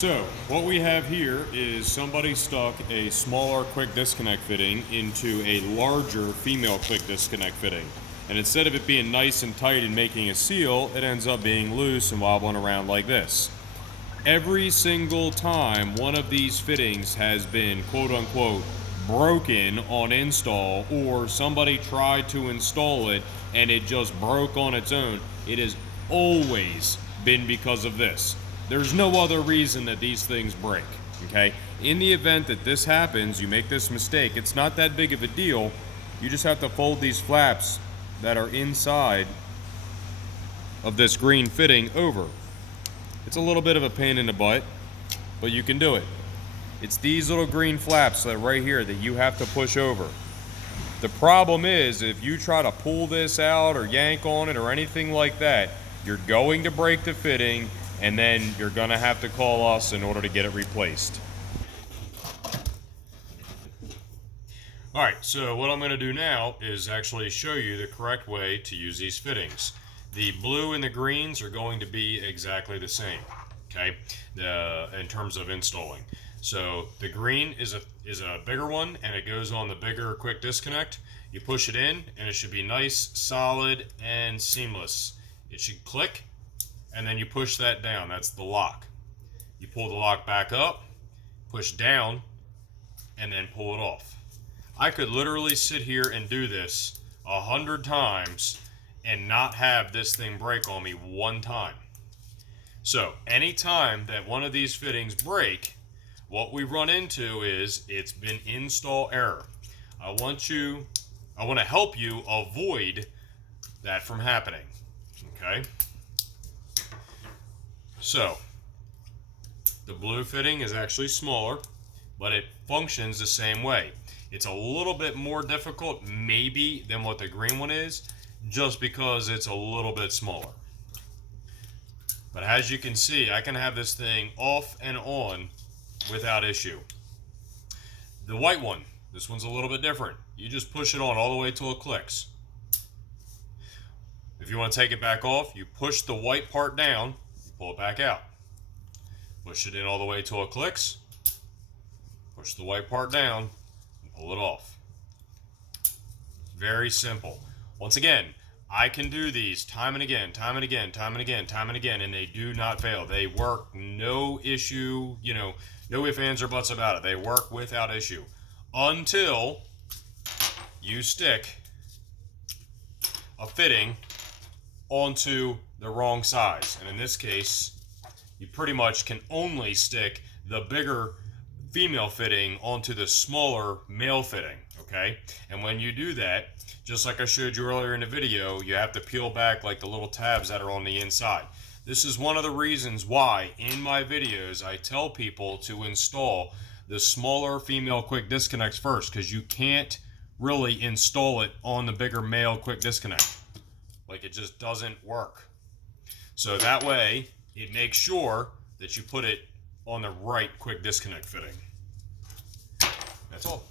So, what we have here is somebody stuck a smaller quick disconnect fitting into a larger female quick disconnect fitting. And instead of it being nice and tight and making a seal, it ends up being loose and wobbling around like this. Every single time one of these fittings has been quote unquote broken on install, or somebody tried to install it and it just broke on its own, it has always been because of this. There's no other reason that these things break, okay? In the event that this happens, you make this mistake, it's not that big of a deal. You just have to fold these flaps that are inside of this green fitting over. It's a little bit of a pain in the butt, but you can do it. It's these little green flaps that right here that you have to push over. The problem is, if you try to pull this out or yank on it or anything like that, you're going to break the fitting, and then you're going to have to call us in order to get it replaced. Alright, so what I'm going to do now is actually show you the correct way to use these fittings. The blue and the greens are going to be exactly the same, okay, in terms of installing. So the green is a bigger one, and it goes on the bigger quick disconnect. You push it in, and it should be nice, solid, and seamless. It should click, and then you push that down. That's the lock. You pull the lock back up, push down, and then pull it off. I could literally sit here and do this 100 times and not have this thing break on me one time. So anytime that one of these fittings break, what we run into is it's been install error. I want to help you avoid that from happening. Okay? So the blue fitting is actually smaller, but it functions the same way. It's a little bit more difficult maybe than what the green one is, just because it's a little bit smaller. But as you can see, I can have this thing off and on without issue. The white one, this one's a little bit different. You just push it on all the way till it clicks. If you want to take it back off, you push the white part down, you pull it back out. Push it in all the way till it clicks. Push the white part down, and pull it off. Very simple. Once again, I can do these time and again, time and again, time and again, time and again, and they do not fail. They work, no issue, no ifs, ands, or buts about it. They work without issue until you stick a fitting onto the wrong size. And in this case, you pretty much can only stick the bigger female fitting onto the smaller male fitting, okay? And when you do that, just like I showed you earlier in the video, you have to peel back like the little tabs that are on the inside. This is one of the reasons why in my videos I tell people to install the smaller female quick disconnects first, because you can't really install it on the bigger male quick disconnect. Like, it just doesn't work. So that way it makes sure that you put it on the right quick disconnect fitting. That's all.